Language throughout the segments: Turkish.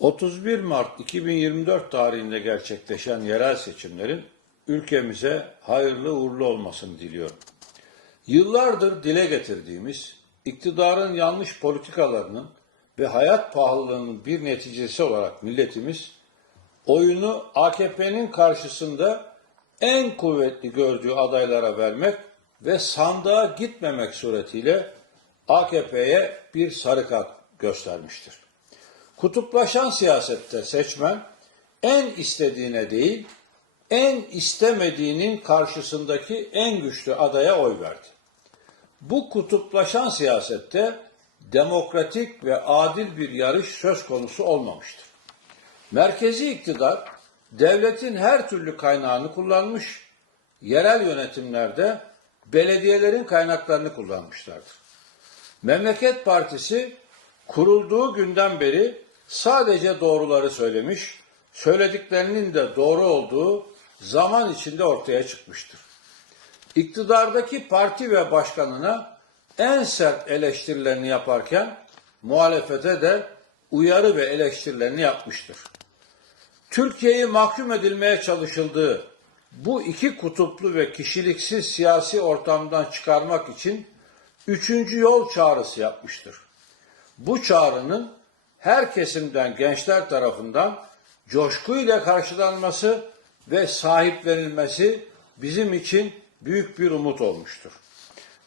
31 Mart 2024 tarihinde gerçekleşen yerel seçimlerin ülkemize hayırlı uğurlu olmasını diliyorum. Yıllardır dile getirdiğimiz iktidarın yanlış politikalarının ve hayat pahalılığının bir neticesi olarak milletimiz oyunu AKP'nin karşısında en kuvvetli gördüğü adaylara vermek ve sandığa gitmemek suretiyle AKP'ye bir sarı kart göstermiştir. Kutuplaşan siyasette seçmen en istediğine değil, en istemediğinin karşısındaki en güçlü adaya oy verdi. Bu kutuplaşan siyasette demokratik ve adil bir yarış söz konusu olmamıştır. Merkezi iktidar devletin her türlü kaynağını kullanmış, yerel yönetimlerde belediyelerin kaynaklarını kullanmışlardır. Memleket Partisi kurulduğu günden beri sadece doğruları söylemiş, söylediklerinin de doğru olduğu zaman içinde ortaya çıkmıştır. İktidardaki parti ve başkanına en sert eleştirilerini yaparken muhalefete de uyarı ve eleştirilerini yapmıştır. Türkiye'yi mahkum edilmeye çalışıldığı bu iki kutuplu ve kişiliksiz siyasi ortamdan çıkarmak için üçüncü yol çağrısı yapmıştır. Bu çağrının her kesimden gençler tarafından coşkuyla karşılanması ve sahiplenilmesi bizim için büyük bir umut olmuştur.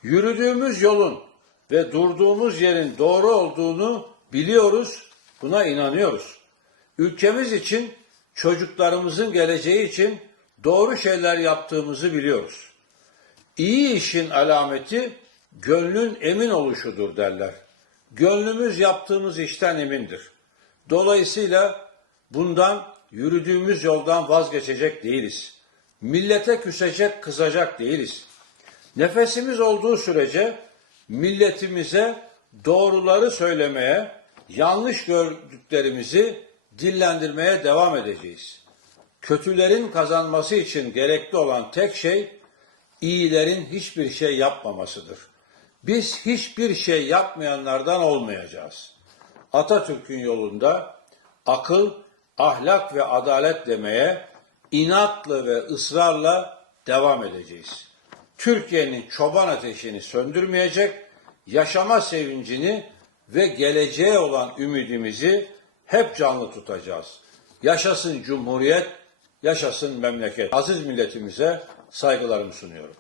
Yürüdüğümüz yolun ve durduğumuz yerin doğru olduğunu biliyoruz, buna inanıyoruz. Ülkemiz için, çocuklarımızın geleceği için doğru şeyler yaptığımızı biliyoruz. İyi işin alameti gönlün emin oluşudur derler. Gönlümüz yaptığımız işten emindir. Dolayısıyla bundan yürüdüğümüz yoldan vazgeçecek değiliz. Millete küsecek, kızacak değiliz. Nefesimiz olduğu sürece milletimize doğruları söylemeye, yanlış gördüklerimizi dillendirmeye devam edeceğiz. Kötülerin kazanması için gerekli olan tek şey iyilerin hiçbir şey yapmamasıdır. Biz hiçbir şey yapmayanlardan olmayacağız. Atatürk'ün yolunda akıl, ahlak ve adalet demeye inatla ve ısrarla devam edeceğiz. Türkiye'nin çoban ateşini söndürmeyecek, yaşama sevincini ve geleceğe olan ümidimizi hep canlı tutacağız. Yaşasın Cumhuriyet, yaşasın memleket. Aziz milletimize saygılarımı sunuyorum.